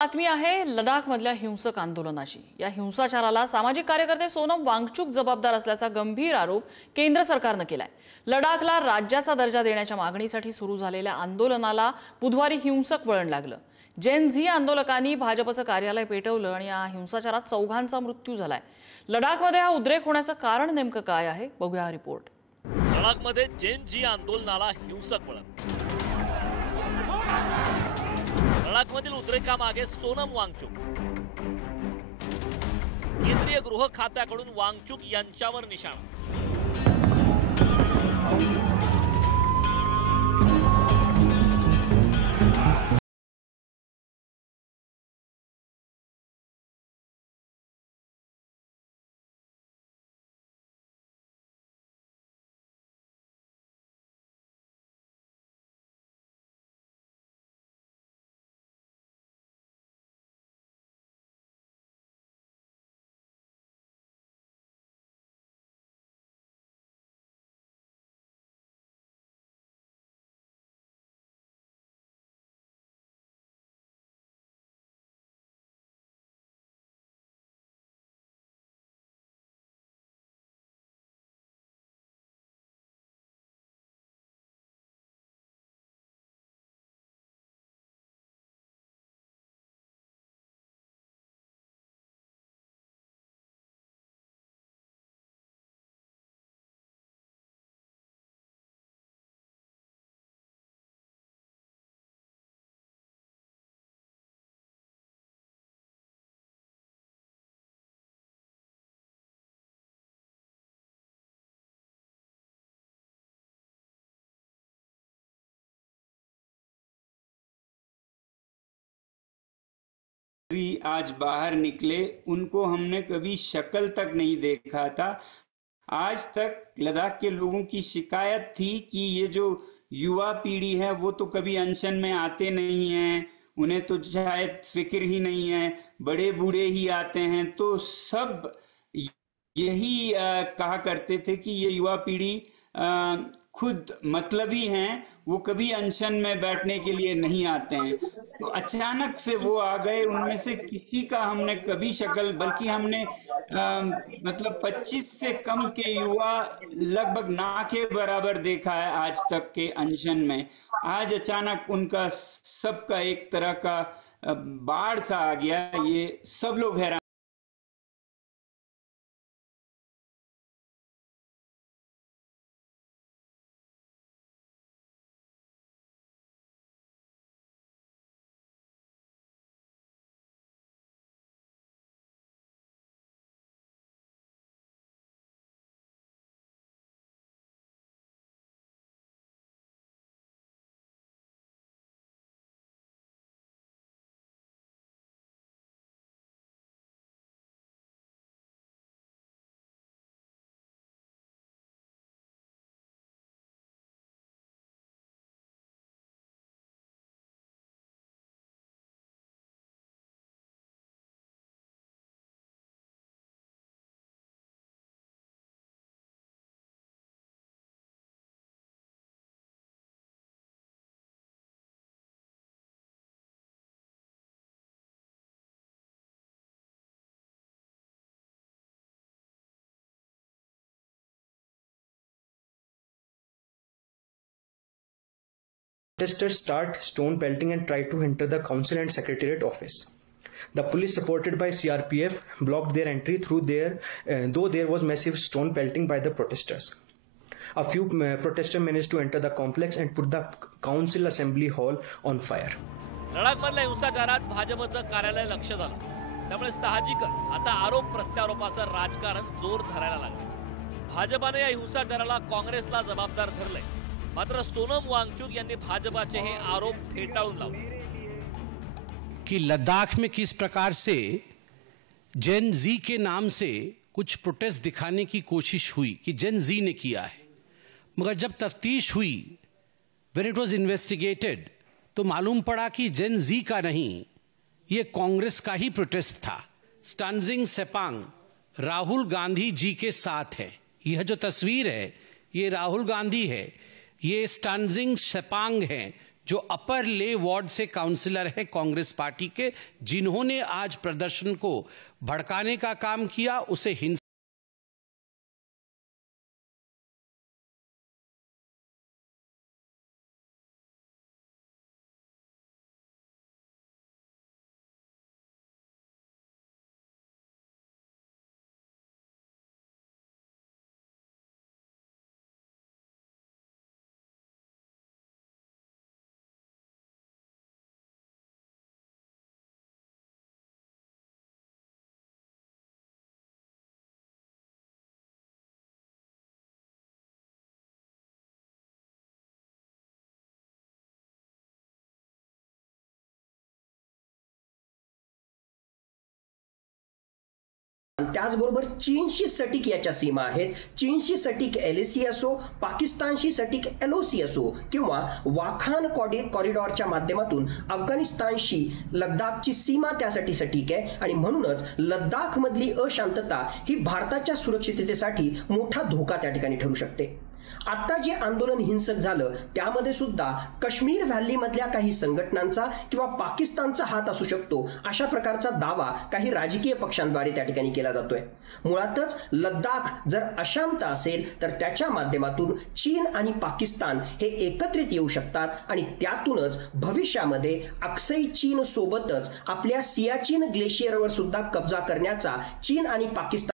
बातमी आहे लडाखमधल्या हिंसक आंदोलनाची। या हिंसाचाराला सामाजिक कार्यकर्ते सोनम वांगचुक जबाबदार असल्याचा गंभीर आरोप केंद्र सरकारने केलाय। लडाखला राज्याचा दर्जा देण्याच्या मागणीसाठी सुरू झालेल्या आंदोलनाला बुधवारी हिंसक वळण लागलं। जेन झी आंदोलकांनी भाजपचं कार्यालय पेटवलं आणि या हिंसाचारात 4 मृत्यू झालाय। लडाखमध्ये हा उद्रेक होण्याचं कारण नेमकं काय आहे, बघूया हा रिपोर्ट। लडाखमध्ये जेन झी आंदोलनाला हिंसक वळण। लडाखमधील उद्रेकामागे सोनम वांगचुक, केंद्रीय गृह खात्याकडून वांगचुक यांच्यावर निशाणा। आज बाहर निकले, उनको हमने कभी शक्ल तक नहीं देखा था। आज तक लद्दाख के लोगों की शिकायत थी कि ये जो युवा पीढ़ी है वो तो कभी अनशन में आते नहीं हैं, उन्हें तो शायद फिक्र ही नहीं है, बड़े बूढ़े ही आते हैं। तो सब यही कहा करते थे कि ये युवा पीढ़ी खुद मतलबी हैं, वो कभी अनशन में बैठने के लिए नहीं आते हैं। तो अचानक से वो आ गए। उनमें से किसी का हमने कभी शक्ल, बल्कि हमने मतलब 25 से कम के युवा लगभग ना के बराबर देखा है आज तक के अनशन में। आज अचानक उनका सबका एक तरह का बाढ़ सा आ गया। ये सब लोग हैरान। Protesters start stone pelting and try to enter the council and secretariat office. The police, supported by CRPF, blocked their entry through there, though there was massive stone pelting by the protesters. A few protesters managed to enter the complex and put the council assembly hall on fire. लडाखमधल्या हिंसाचारात भाजपचं कार्यालय लक्ष झालं, त्यामुळे साहजिकच आता आरोप प्रत्यारोपाचं राजकारण जोर धरायला लागले। भाजपाने या हिंसाचाराला काँग्रेसला जबाबदार धरले, मात्र सोनम वांगचुक यांनी भाजपाचे हे आरोप फेटाळून लावले कि लद्दाख में किस प्रकार से जेन जी के नाम से कुछ प्रोटेस्ट दिखाने की कोशिश हुई कि जेन जी ने किया है, मगर जब तफ्तीश हुई, व्हेन इट वाज इन्वेस्टिगेटेड, तो मालूम पड़ा कि जेन जी का नहीं, ये कांग्रेस का ही प्रोटेस्ट था। स्टानजिंग सेपांग राहुल गांधी जी के साथ है। यह जो तस्वीर है ये राहुल गांधी है, ये स्टानजिंग सेपांग हैं जो अपर ले वार्ड से काउंसलर है कांग्रेस पार्टी के, जिन्होंने आज प्रदर्शन को भड़काने का काम किया, उसे हिंसा त्याचबरोबर चीनशी सटीक याच्या सीमा आहेत. चीनशी सटीक LAC असो, पाकिस्तानशी सटीक LOC असो किंवा वाखान कॉरिडॉरच्या माध्यमातून अफगाणिस्तानशी लडाखची सीमा त्यासाठी सटीक आहे आणि म्हणूनच लडाख मधली अशांतता ही भारताच्या सुरक्षिततेसाठी मोठा धोका त्या ठिकाणी ठरू शकते. आता जे आंदोलन हिंसक झालं त्यामध्ये सुद्धा काश्मीर व्हॅली मधल्या काही संघटनांचा किंवा पाकिस्तानचा हात असू शकतो अशा प्रकारचा दावा काही राजकीय पक्षांद्वारे त्या ठिकाणी केला जातोय. मुळातच लडाख जर अशांत असेल तर त्याच्या माध्यमातून चीन आणि पाकिस्तान हे एकत्रित येऊ शकतात आणि त्यातूनच भविष्यामध्ये अक्साई चीन सोबतच आपल्या सियाचीन ग्लेशियरवर सुद्धा कब्जा करण्याचा चीन आणि पाकिस्तान